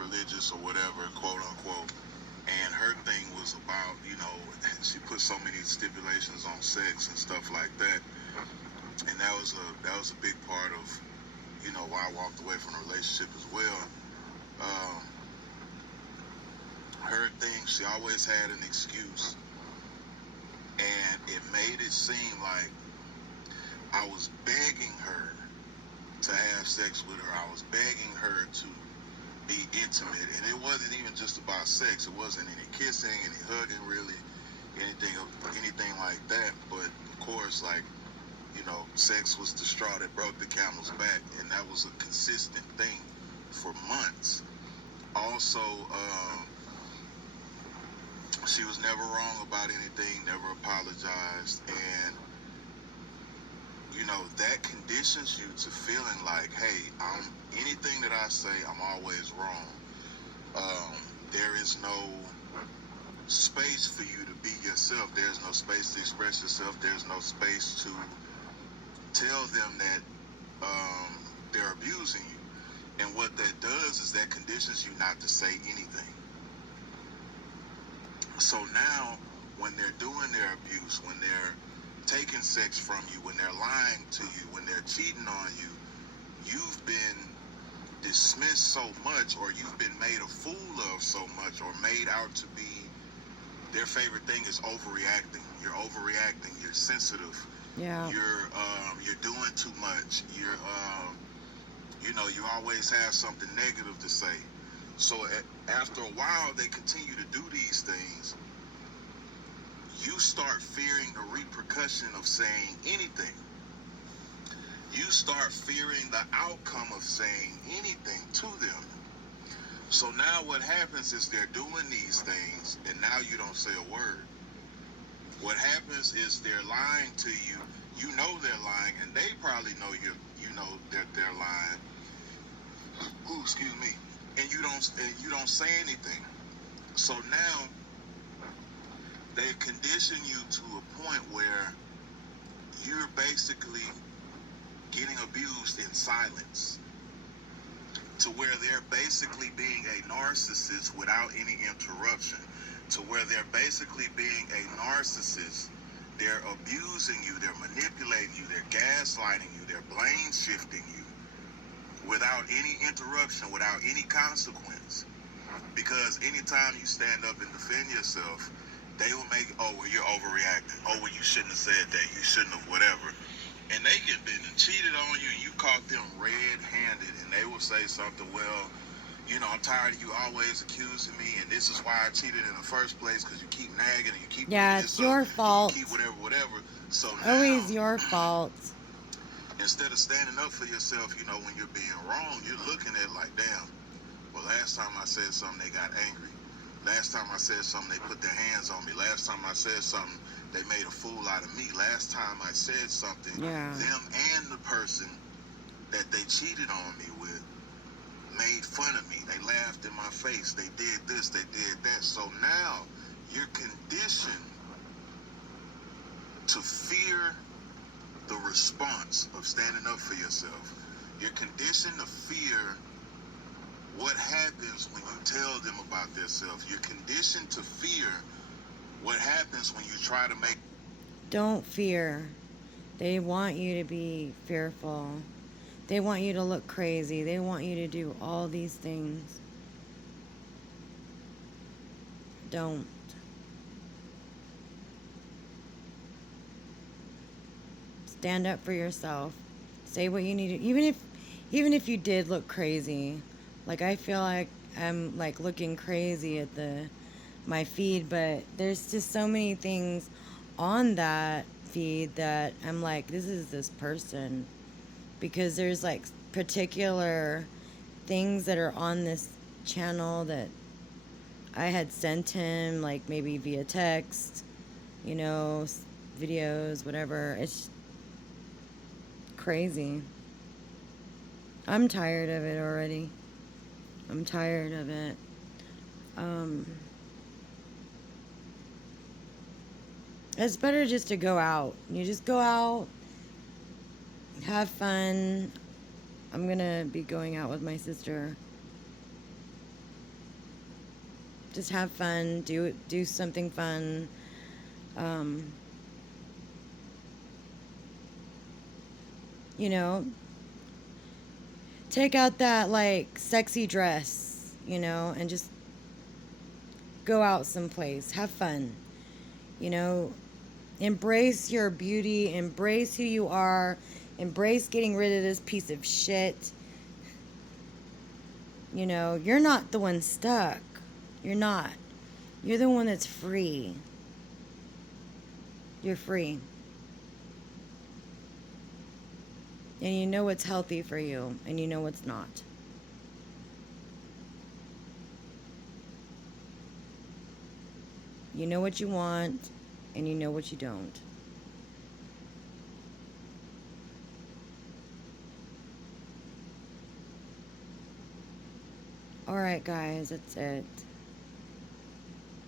religious or whatever, quote unquote. And her thing was about, she put so many stipulations on sex and stuff like that. And that was a big part of, why I walked away from the relationship as well. Um, Her thing, she always had an excuse, and it made it seem like I was begging her to have sex with her. I was begging her to be intimate, and it wasn't even just about sex. It wasn't any kissing, any hugging, really, anything like that. But of course, like, sex was the straw that broke the camel's back, and that was a consistent thing for months. Also, she was never wrong about anything, never apologized, and that conditions you to feeling like, hey, anything that I say, I'm always wrong. There is no space for you to be yourself. There's no space to express yourself. There's no space to tell them that they're abusing you. And what that does is that conditions you not to say anything. So now, when they're doing their abuse, when they're taking sex from you, when they're lying to you, when they're cheating on you, you've been dismissed so much, or you've been made a fool of so much, or made out to be, their favorite thing is overreacting. You're overreacting. You're sensitive. Yeah. You're doing too much. You always have something negative to say. So after a while, they continue to do these things. You start fearing the repercussion of saying anything. You start fearing the outcome of saying anything to them. So now what happens is they're doing these things, and now you don't say a word. What happens is they're lying to you. You know they're lying, and they probably know that they're lying. Ooh, excuse me. And you don't say anything. So now they've conditioned you to a point where you're basically getting abused in silence, to where they're basically being a narcissist without any interruption, to where they're basically being a narcissist. They're abusing you, they're manipulating you, they're gaslighting you, they're blame shifting you without any interruption, without any consequence. Because anytime you stand up and defend yourself, they will make, oh, well, you're overreacting. Oh, well, you shouldn't have said that. You shouldn't have whatever. And they get been and cheated on you, and you caught them red-handed, and they will say something, well, I'm tired of you always accusing me, and this is why I cheated in the first place, because you keep nagging, and you keep Yeah, it's your fault. you keep whatever. So Always now, your fault. instead of standing up for yourself, when you're being wrong, you're looking at like, damn, well, last time I said something, they got angry. Last time I said something, they put their hands on me. Last time I said something, they made a fool out of me. Last time I said something, them and the person that they cheated on me with made fun of me. They laughed in my face. They did this, they did that. So now you're conditioned to fear the response of standing up for yourself. You're conditioned to fear what happens when you tell them about themselves. You're conditioned to fear what happens when you try to make... Don't fear. They want you to be fearful. They want you to look crazy. They want you to do all these things. Don't. Stand up for yourself. Say what you need to, even if you did look crazy. Like, I feel like I'm like looking crazy at my feed, but there's just so many things on that feed that I'm like, this is this person, because there's like particular things that are on this channel that I had sent him, like maybe via text, videos, whatever. It's crazy. I'm tired of it already. I'm tired of it. It's better just to go out. You just go out, have fun. I'm gonna be going out with my sister Just have fun. Do something fun. You know, take out that like sexy dress, and just go out someplace. Have fun. You know, embrace your beauty, embrace who you are, embrace getting rid of this piece of shit. You're not the one stuck. You're not. You're the one that's free. You're free. And you know what's healthy for you, and you know what's not. You know what you want, and you know what you don't. All right, guys, that's it.